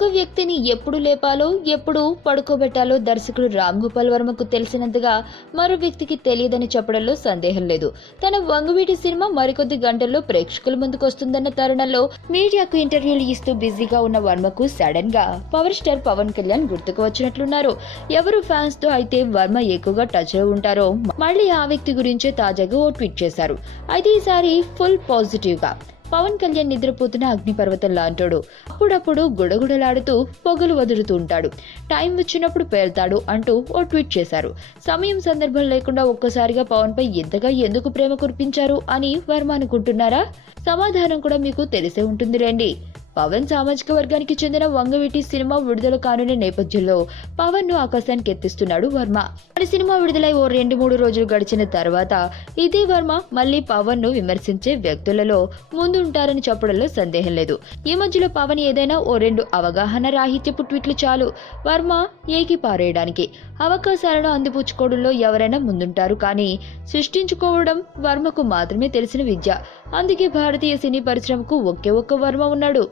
ఒక వ్యక్తిని ఎప్పుడు లేపాలో ఎప్పుడు పడుకోబెట్టాలో దర్శకుడు రామ్ గోపాల్ వర్మకు తెలిసినంతగా మరో వ్యక్తికి తెలియదని చెప్పడంలో సందేహం లేదు. తన వంగవీటి సినిమా మరికొద్ది గంటల్లో ప్రేక్షకుల ముందుకు వస్తుందన్న తరుణంలో మీడియాకు ఇంటర్వ్యూలు ఇస్తూ బిజీగా ఉన్న వర్మకు సడన్ గా పవర్ స్టార్ పవన్ కళ్యాణ్ గుర్తుకు వచ్చినట్లున్నారు. ఎవరు ఫ్యాన్స్ తో అయితే వర్మ ఎక్కువగా టచ్ లో ఉంటారో మళ్ళీ ఆ వ్యక్తి గురించే తాజాగా ఓ ట్వీట్ చేశారు. అయితే ఈసారి ఫుల్ పాజిటివ్ గా పవన్ కళ్యాణ్ నిద్రపోతున్న అగ్నిపర్వతం లాంటాడు. అప్పుడప్పుడు గుడగుడలాడుతూ పొగలు వదులుతూ ఉంటాడు. టైం వచ్చినప్పుడు పేల్తాడు అంటూ ఓ ట్వీట్ చేశారు. సమయం సందర్భం లేకుండా ఒక్కసారిగా పవన్ పై ఇంతగా ఎందుకు ప్రేమ కురిపించారు అని వర్మ అనుకుంటున్నారా? సమాధానం కూడా మీకు తెలిసే ఉంటుంది రండి. పవన్ సామాజిక వర్గానికి చెందిన వంగవీటి సినిమా విడుదల కానున్న నేపథ్యంలో పవన్ ను ఆకాశానికి ఎత్తిస్తున్నాడు వర్మ. మరి సినిమా విడుదలై ఓ 2-3 రోజులు గడిచిన తర్వాత ఇదే వర్మ మళ్ళీ పవన్ ను విమర్శించే వ్యక్తులలో ముందుంటారని చెప్పడంలో సందేహం లేదు. ఈ మధ్యలో పవన్ ఏదైనా ఓ 2 అవగాహన రాహిత్యపు ట్వీట్లు చాలు వర్మ ఏకి పారేయడానికి. అవకాశాలను అందిపుచ్చుకోవడంలో ఎవరైనా ముందుంటారు, కానీ సృష్టించుకోవడం వర్మకు మాత్రమే తెలిసిన విద్య. అందుకే భారతీయ సినీ పరిశ్రమకు ఒకే ఒక్క వర్మ ఉన్నాడు.